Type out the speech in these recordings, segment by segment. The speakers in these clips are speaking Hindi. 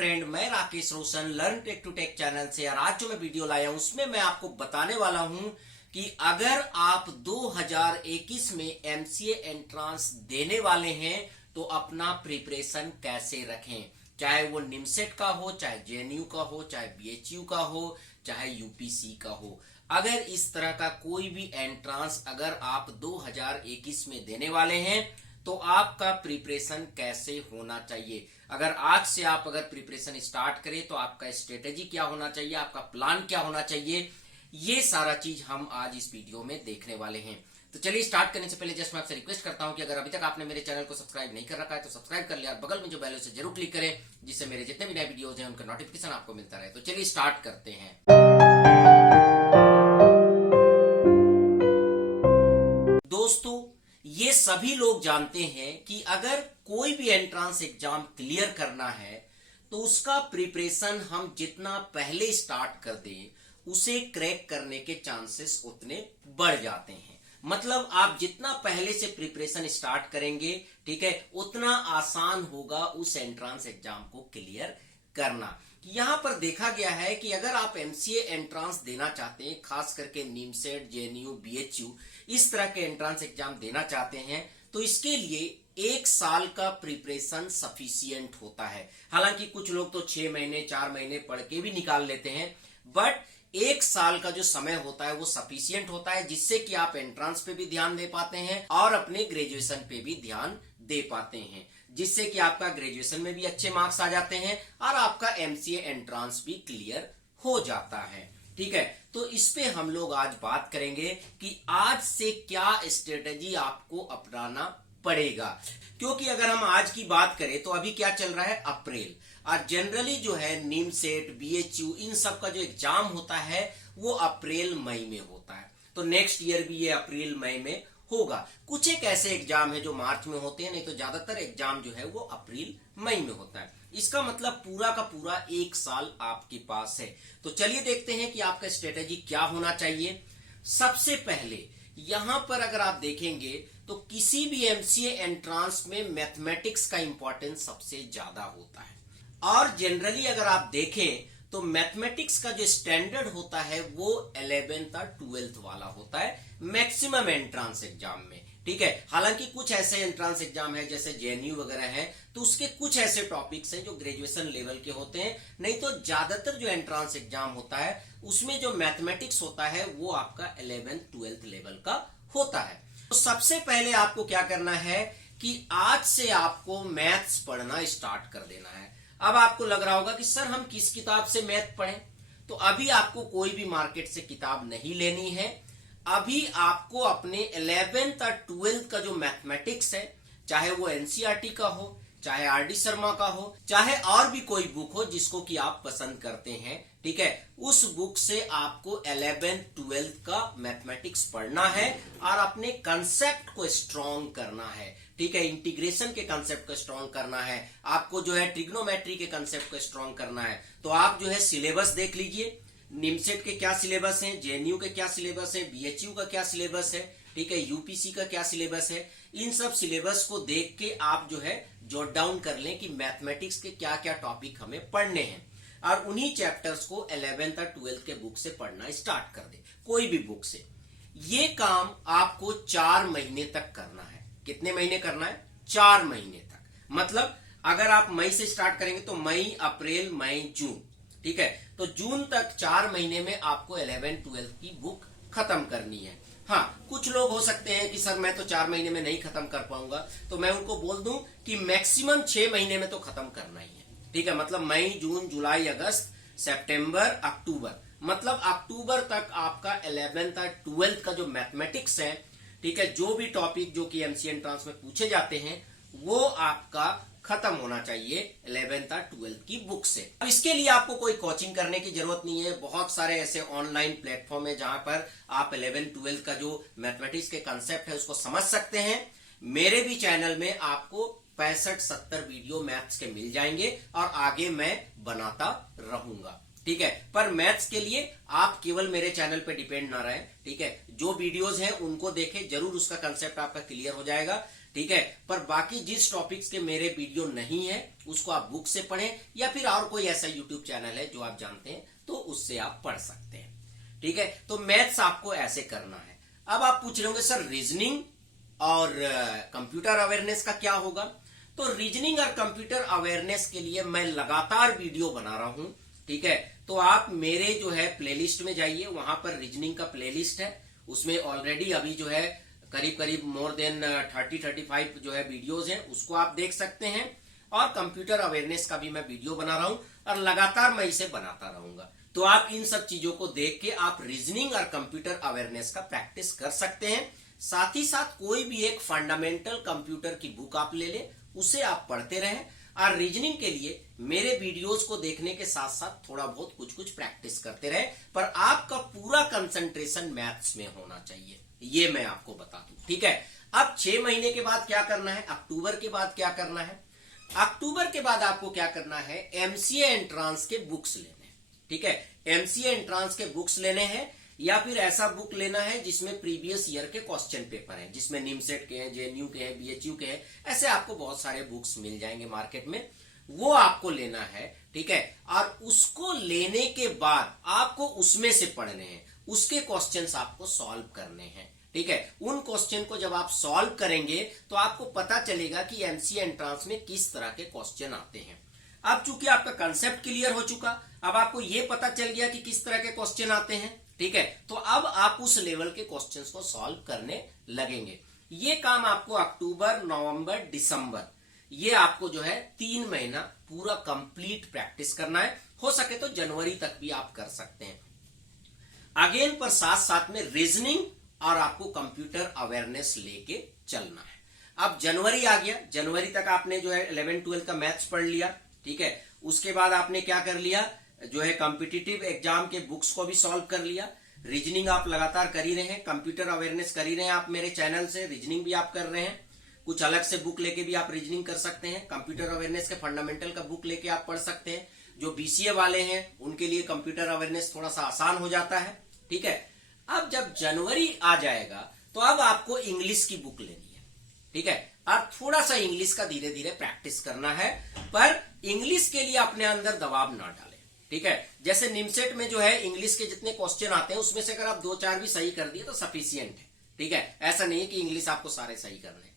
फ्रेंड, मैं Rakesh Roshan learn tech to tech channel से। और आज जो मैं वीडियो लाया हूं उसमें मैं आपको बताने वाला हूं कि अगर आप 2021 में एमसीए एंट्रांस देने वाले हैं तो अपना प्रिपरेशन कैसे रखें, चाहे वो निमसेट का हो, चाहे जेएनयू का हो, चाहे बीएचयू का हो, चाहे यूपीसी का हो। अगर इस तरह का कोई भी एंट्रांस अगर आप 2021 में देने वाले हैं तो आपका प्रिपरेशन कैसे होना चाहिए। अगर आज से आप अगर प्रिपरेशन स्टार्ट करें तो आपका स्ट्रेटेजी क्या होना चाहिए, आपका प्लान क्या होना चाहिए, ये सारा चीज हम आज इस वीडियो में देखने वाले हैं। तो चलिए स्टार्ट करने से पहले जस्ट मैं आपसे रिक्वेस्ट करता हूं कि अगर अभी तक आपने मेरे चैनल को सब्सक्राइब नहीं कर रखा है तो सब्सक्राइब कर लिया और बगल में जो बेल उसे जरूर क्लिक करें, जिससे मेरे जितने भी नए वीडियोज हैं उनका नोटिफिकेशन आपको मिलता रहे। तो चलिए स्टार्ट करते हैं। दोस्तों, ये सभी लोग जानते हैं कि अगर कोई भी एंट्रांस एग्जाम क्लियर करना है तो उसका प्रिपरेशन हम जितना पहले स्टार्ट कर दें उसे क्रैक करने के चांसेस उतने बढ़ जाते हैं। मतलब आप जितना पहले से प्रिपरेशन स्टार्ट करेंगे, ठीक है, उतना आसान होगा उस एंट्रांस एग्जाम को क्लियर करना। यहां पर देखा गया है कि अगर आप एमसीए एंट्रांस देना चाहते हैं, खास करके निमसेट, जेएनयू, बीएचयू, इस तरह के एंट्रांस एग्जाम देना चाहते हैं तो इसके लिए 1 साल का प्रिपरेशन सफिशियंट होता है। हालांकि कुछ लोग तो 6 महीने 4 महीने पढ़ के भी निकाल लेते हैं, बट 1 साल का जो समय होता है वो सफिशियंट होता है, जिससे कि आप एंट्रांस पे भी ध्यान दे पाते हैं और अपने ग्रेजुएशन पे भी ध्यान दे पाते हैं, जिससे कि आपका ग्रेजुएशन में भी अच्छे मार्क्स आ जाते हैं और आपका एमसीए एंट्रांस भी क्लियर हो जाता है। ठीक है, तो इस पे हम लोग आज बात करेंगे कि आज से क्या स्ट्रेटेजी आपको अपनाना पड़ेगा। क्योंकि अगर हम आज की बात करें तो अभी क्या चल रहा है, अप्रैल, और जनरली जो है निमसेट, बीएचयू, इन सब का जो एग्जाम होता है वो अप्रैल मई में होता है। तो नेक्स्ट ईयर भी ये अप्रैल मई में होगा। कुछ एक ऐसे एग्जाम है जो मार्च में होते हैं, नहीं तो ज्यादातर एग्जाम जो है वो अप्रैल मई में होता है। इसका मतलब पूरा का पूरा 1 साल आपके पास है। तो चलिए देखते हैं कि आपका स्ट्रेटेजी क्या होना चाहिए। सबसे पहले यहां पर अगर आप देखेंगे तो किसी भी एमसीए एंट्रांस में मैथमेटिक्स का इंपॉर्टेंस सबसे ज्यादा होता है। और जनरली अगर आप देखें तो मैथमेटिक्स का जो स्टैंडर्ड होता है वो 11th और 12th वाला होता है मैक्सिमम एंट्रांस एग्जाम में। ठीक है, हालांकि कुछ ऐसे एंट्रांस एग्जाम है जैसे जेएनयू वगैरह है तो उसके कुछ ऐसे टॉपिक्स हैं जो ग्रेजुएशन लेवल के होते हैं, नहीं तो ज्यादातर जो एंट्रांस एग्जाम होता है उसमें जो मैथमेटिक्स होता है वो आपका 11th 12th लेवल का होता है। तो सबसे पहले आपको क्या करना है कि आज से आपको मैथ्स पढ़ना स्टार्ट कर देना है। अब आपको लग रहा होगा कि सर हम किस किताब से मैथ पढ़ें, तो अभी आपको कोई भी मार्केट से किताब नहीं लेनी है। अभी आपको अपने 11th और 12th का जो मैथमेटिक्स है, चाहे वो एनसीईआरटी का हो, चाहे आरडी शर्मा का हो, चाहे और भी कोई बुक हो जिसको कि आप पसंद करते हैं, ठीक है, उस बुक से आपको 11th 12th का मैथमेटिक्स पढ़ना है और अपने कंसेप्ट को स्ट्रॉन्ग करना है। ठीक है, इंटीग्रेशन के कंसेप्ट को स्ट्रॉन्ग करना है, आपको जो है ट्रिग्नोमेट्री के कंसेप्ट को स्ट्रॉन्ग करना है। तो आप जो है सिलेबस देख लीजिए, निमसेट के क्या सिलेबस है, जेएनयू के क्या सिलेबस है, बीएचयू का क्या सिलेबस है, ठीक है, यूपीसी का क्या सिलेबस है। इन सब सिलेबस को देख के आप जो है जॉट डाउन कर लें कि मैथमेटिक्स के क्या क्या टॉपिक हमें पढ़ने हैं और उन्हीं चैप्टर्स को 11th और 12th के बुक से पढ़ना स्टार्ट कर दे, कोई भी बुक से। ये काम आपको 4 महीने तक करना है। कितने महीने करना है? 4 महीने तक। मतलब अगर आप मई से स्टार्ट करेंगे तो मई, अप्रैल, मई, जून, ठीक है, तो जून तक 4 महीने में आपको 11th 12th की बुक खत्म करनी है। हाँ, कुछ लोग हो सकते हैं कि सर मैं तो 4 महीने में नहीं खत्म कर पाऊंगा, तो मैं उनको बोल दूं कि मैक्सिमम 6 महीने में तो खत्म करना ही है। ठीक है, मतलब मई, जून, जुलाई, अगस्त, सितंबर, अक्टूबर, मतलब अक्टूबर तक आपका 11th और 12th का जो मैथमेटिक्स है, ठीक है, जो भी टॉपिक जो कि एमसीए एंट्रांस में पूछे जाते हैं वो आपका खत्म होना चाहिए 11th और 12th की बुक से। अब इसके लिए आपको कोई कोचिंग करने की जरूरत नहीं है। बहुत सारे ऐसे ऑनलाइन प्लेटफॉर्म है जहां पर आप 11th 12th का जो मैथमेटिक्स के कंसेप्ट है उसको समझ सकते हैं। मेरे भी चैनल में आपको 65-70 वीडियो मैथ्स के मिल जाएंगे और आगे मैं बनाता रहूंगा। ठीक है, पर मैथ्स के लिए आप केवल मेरे चैनल पे डिपेंड ना रहें। ठीक है, जो वीडियोस हैं उनको देखें, जरूर उसका कंसेप्ट आपका क्लियर हो जाएगा। ठीक है। पर बाकी जिस टॉपिक्स के मेरे वीडियो नहीं है उसको आप बुक से पढ़ें, या फिर और कोई ऐसा यूट्यूब चैनल है जो आप जानते हैं तो उससे आप पढ़ सकते हैं, ठीक है। तो मैथ्स आपको ऐसे करना है। अब आप पूछ रहे होंगे सर रीजनिंग और कंप्यूटर अवेयरनेस का क्या होगा। तो रीजनिंग और कंप्यूटर अवेयरनेस के लिए मैं लगातार वीडियो बना रहा हूं, ठीक है। तो आप मेरे जो है प्लेलिस्ट में जाइए, वहां पर रीजनिंग का प्लेलिस्ट है, उसमें ऑलरेडी अभी जो है करीब करीब मोर देन 30-35 जो है वीडियोस हैं, उसको आप देख सकते हैं। और कंप्यूटर अवेयरनेस का भी मैं वीडियो बना रहा हूं और लगातार मैं इसे बनाता रहूंगा। तो आप इन सब चीजों को देख के आप रीजनिंग और कंप्यूटर अवेयरनेस का प्रैक्टिस कर सकते हैं। साथ ही साथ कोई भी एक फंडामेंटल कंप्यूटर की बुक आप ले लें, उसे आप पढ़ते रहें। और रीजनिंग के लिए मेरे वीडियोस को देखने के साथ साथ थोड़ा बहुत कुछ कुछ प्रैक्टिस करते रहे, पर आपका पूरा कंसंट्रेशन मैथ्स में होना चाहिए, ये मैं आपको बता दूं, ठीक है। अब 6 महीने के बाद क्या करना है, अक्टूबर के बाद क्या करना है। अक्टूबर के बाद आपको क्या करना है, एमसीए एंट्रांस के बुक्स लेने हैं, ठीक है। एमसीए एंट्रांस के बुक्स लेने हैं, या फिर ऐसा बुक लेना है जिसमें प्रीवियस ईयर के क्वेश्चन पेपर हैं, जिसमें निमसेट के हैं, जेएनयू के हैं, बीएचयू के हैं, ऐसे आपको बहुत सारे बुक्स मिल जाएंगे मार्केट में, वो आपको लेना है, ठीक है। और उसको लेने के बाद आपको उसमें से पढ़ने हैं, उसके क्वेश्चंस आपको सॉल्व करने हैं, ठीक है। उन क्वेश्चन को जब आप सॉल्व करेंगे तो आपको पता चलेगा कि एमसीए एंट्रांस में किस तरह के क्वेश्चन आते हैं। अब चूंकि आपका कंसेप्ट क्लियर हो चुका, अब आपको यह पता चल गया कि किस तरह के क्वेश्चन आते हैं, ठीक है। तो अब आप उस लेवल के क्वेश्चंस को सॉल्व करने लगेंगे। ये काम आपको अक्टूबर, नवंबर, दिसंबर, ये आपको जो है 3 महीना पूरा कंप्लीट प्रैक्टिस करना है। हो सके तो जनवरी तक भी आप कर सकते हैं। अगेन पर साथ साथ में रीजनिंग और आपको कंप्यूटर अवेयरनेस लेके चलना है। अब जनवरी आ गया, जनवरी तक आपने जो है 11-12 का मैथ्स पढ़ लिया, ठीक है। उसके बाद आपने क्या कर लिया, जो है कॉम्पिटिटिव एग्जाम के बुक्स को भी सॉल्व कर लिया। रीजनिंग आप लगातार कर ही रहे हैं, कंप्यूटर अवेयरनेस कर ही रहे हैं आप मेरे चैनल से, रीजनिंग भी आप कर रहे हैं। कुछ अलग से बुक लेके भी आप रीजनिंग कर सकते हैं। कंप्यूटर अवेयरनेस के फंडामेंटल का बुक लेके आप पढ़ सकते हैं। जो बीसीए वाले हैं उनके लिए कंप्यूटर अवेयरनेस थोड़ा सा आसान हो जाता है, ठीक है। अब जब जनवरी आ जाएगा तो अब आपको इंग्लिश की बुक लेनी है, ठीक है। और थोड़ा सा इंग्लिश का धीरे धीरे प्रैक्टिस करना है, पर इंग्लिश के लिए अपने अंदर दबाव ना डालें, ठीक है। जैसे निमसेट में जो है इंग्लिश के जितने क्वेश्चन आते हैं उसमें से अगर आप 2-4 भी सही कर दिए तो सफिशियंट है, ठीक है। ऐसा नहीं है कि इंग्लिश आपको सारे सही करने।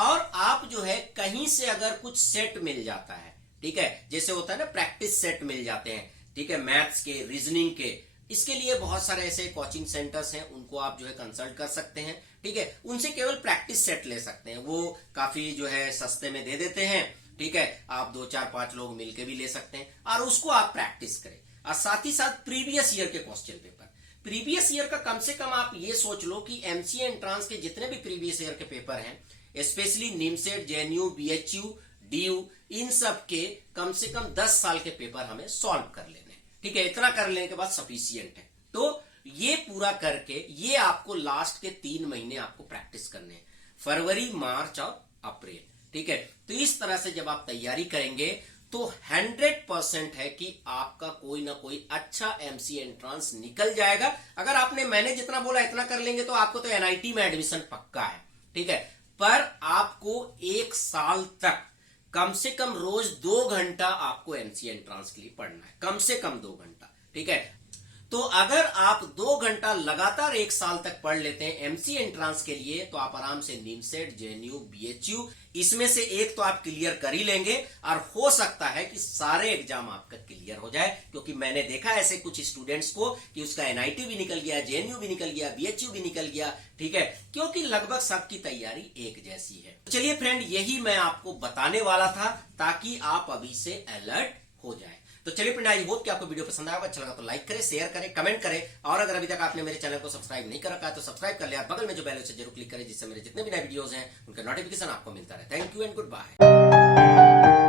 और आप जो है कहीं से अगर कुछ सेट मिल जाता है, ठीक है, जैसे होता है ना प्रैक्टिस सेट मिल जाते हैं, ठीक है, मैथ्स के, रीजनिंग के, इसके लिए बहुत सारे ऐसे कोचिंग सेंटर्स हैं, उनको आप जो है कंसल्ट कर सकते हैं, ठीक है। उनसे केवल प्रैक्टिस सेट ले सकते हैं, वो काफी जो है सस्ते में दे देते हैं, ठीक है। आप 2-4-5 लोग मिलकर भी ले सकते हैं और उसको आप प्रैक्टिस करें। और साथ ही साथ प्रीवियस ईयर के क्वेश्चन पेपर, प्रीवियस ईयर का कम से कम आप ये सोच लो कि एमसीए एंट्रांस के जितने भी प्रीवियस ईयर के पेपर हैं, specially NIMCET, JNU, BHU, DU, इन सब के कम से कम 10 साल के पेपर हमें सॉल्व कर लेने, ठीक है। इतना कर लेने के बाद सफिशियंट है। तो ये पूरा करके ये आपको लास्ट के 3 महीने आपको प्रैक्टिस करने हैं, फरवरी, मार्च और अप्रैल, ठीक है। तो इस तरह से जब आप तैयारी करेंगे तो 100% है कि आपका कोई ना कोई अच्छा एमसीए एंट्रांस निकल जाएगा। अगर आपने मैंने जितना बोला इतना कर लेंगे तो आपको तो एनआईटी में एडमिशन पक्का है, ठीक है। पर आपको 1 साल तक कम से कम रोज 2 घंटा आपको एमसीए एंट्रांस के लिए पढ़ना है, कम से कम 2 घंटा, ठीक है। तो अगर आप 2 घंटा लगातार 1 साल तक पढ़ लेते हैं एमसीए एंट्रांस के लिए, तो आप आराम से निमसेट, जेएनयू, बीएचयू, इसमें से एक तो आप क्लियर कर ही लेंगे। और हो सकता है कि सारे एग्जाम आपका क्लियर हो जाए, क्योंकि मैंने देखा ऐसे कुछ स्टूडेंट्स को कि उसका एनआईटी भी निकल गया, जेएनयू भी निकल गया, बीएचयू भी निकल गया, ठीक है, क्योंकि लगभग सबकी तैयारी एक जैसी है। चलिए फ्रेंड, यही मैं आपको बताने वाला था ताकि आप अभी से अलर्ट हो जाए। तो चलिए फ्रेंड, आई होप कि आपको वीडियो पसंद आएगा, अच्छा लगा तो लाइक करें, शेयर करें, कमेंट करें, और अगर अभी तक आपने मेरे चैनल को सब्सक्राइब नहीं कर रखा है तो सब्सक्राइब कर लिया, बगल में जो बेल है उसे जरूर क्लिक करें, जिससे मेरे जितने भी नए वीडियोस हैं उनका नोटिफिकेशन आपको मिलता रहे। Thank you and good bye.